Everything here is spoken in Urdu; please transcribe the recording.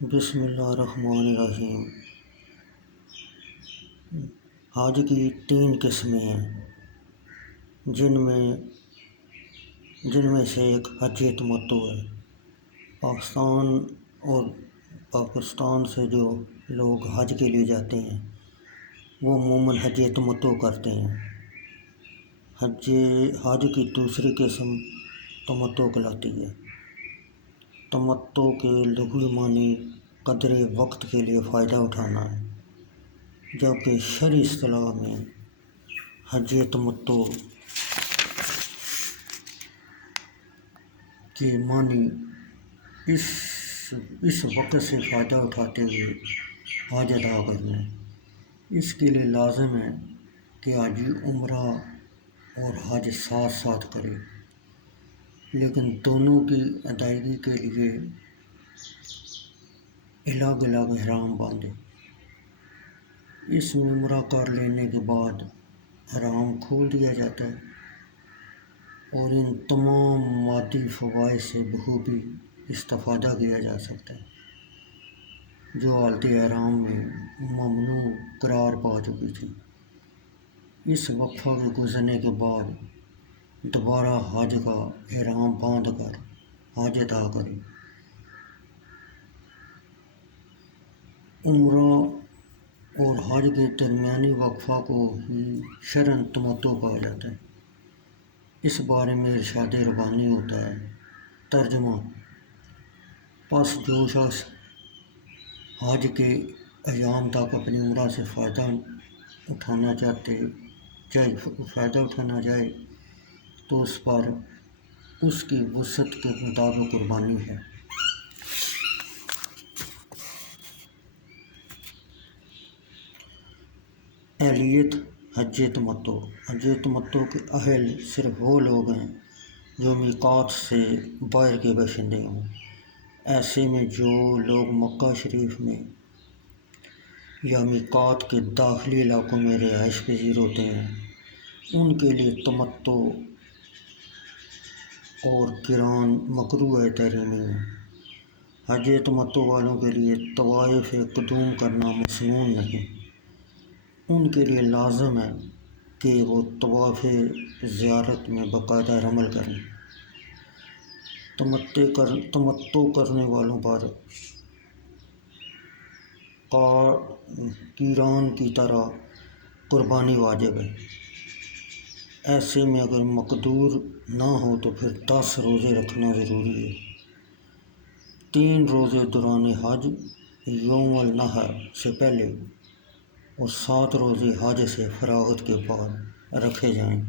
بسم اللہ الرحمن الرحیم۔ حج کی 3 قسمیں ہیں، جن میں سے ایک حج تمتع ہے۔ پاکستان سے جو لوگ حج کے لیے جاتے ہیں وہ عموماً حج تمتع کرتے ہیں۔ حج کی دوسری قسم تمتع کہلاتی ہے۔ تمتع کے لغوی معنی قدر وقت کے لیے فائدہ اٹھانا ہے، جبکہ شرعی اصطلاح میں حج تمتع کے معنی اس وقت سے فائدہ اٹھاتے ہوئے حج ادا کرنا ہے۔ اس کے لیے لازم ہے کہ حاجی عمرہ اور حج ساتھ ساتھ کرے، لیکن دونوں کی ادائیگی کے لیے الگ الگ احرام باندھے۔ اس میں عمرہ کر لینے کے بعد احرام کھول دیا جاتا ہے اور ان تمام مادی فوائد سے بخوبی استفادہ کیا جا سکتا ہے جو حالت احرام میں ممنوع قرار پا چکی تھی۔ اس وقفہ کے گزرنے کے بعد دوبارہ حج کا احرام باندھ کر حج ادا کرے۔ عمرہ اور حج کے درمیانی وقفہ کو ہی شرعاً تمتع کہا جاتا ہے۔ اس بارے میں ارشاد ربانی ہوتا ہے۔ ترجمہ: پس جو شخص حج کے ایام تک اپنی عمرہ سے فائدہ اٹھانا چاہے تو اس پر اس کی وسعت کے مطابق قربانی ہے۔ اہلیت حج تمتع: حج تمتع کے اہل صرف وہ لوگ ہیں جو میقات سے باہر کے باشندے ہوں۔ ایسے میں جو لوگ مکہ شریف میں یا میقات کے داخلی علاقوں میں رہائش پذیر ہوتے ہیں، ان کے لیے تمتع اور قران مکروہ تحریمی ہے۔ حج تمتع والوں کے لیے طواف قدوم کرنا مسنون نہیں، ان کے لیے لازم ہے کہ وہ طواف زیارت میں باقاعدہ عمل کریں۔ تمتع کرنے والوں پر قران کی طرح قربانی واجب ہے۔ ایسے میں اگر مقدور نہ ہو تو پھر 10 روزے رکھنا ضروری ہے۔ 3 روزے دوران حج یوم النحر سے پہلے اور 7 روزے حج سے فراغت کے بعد رکھے جائیں۔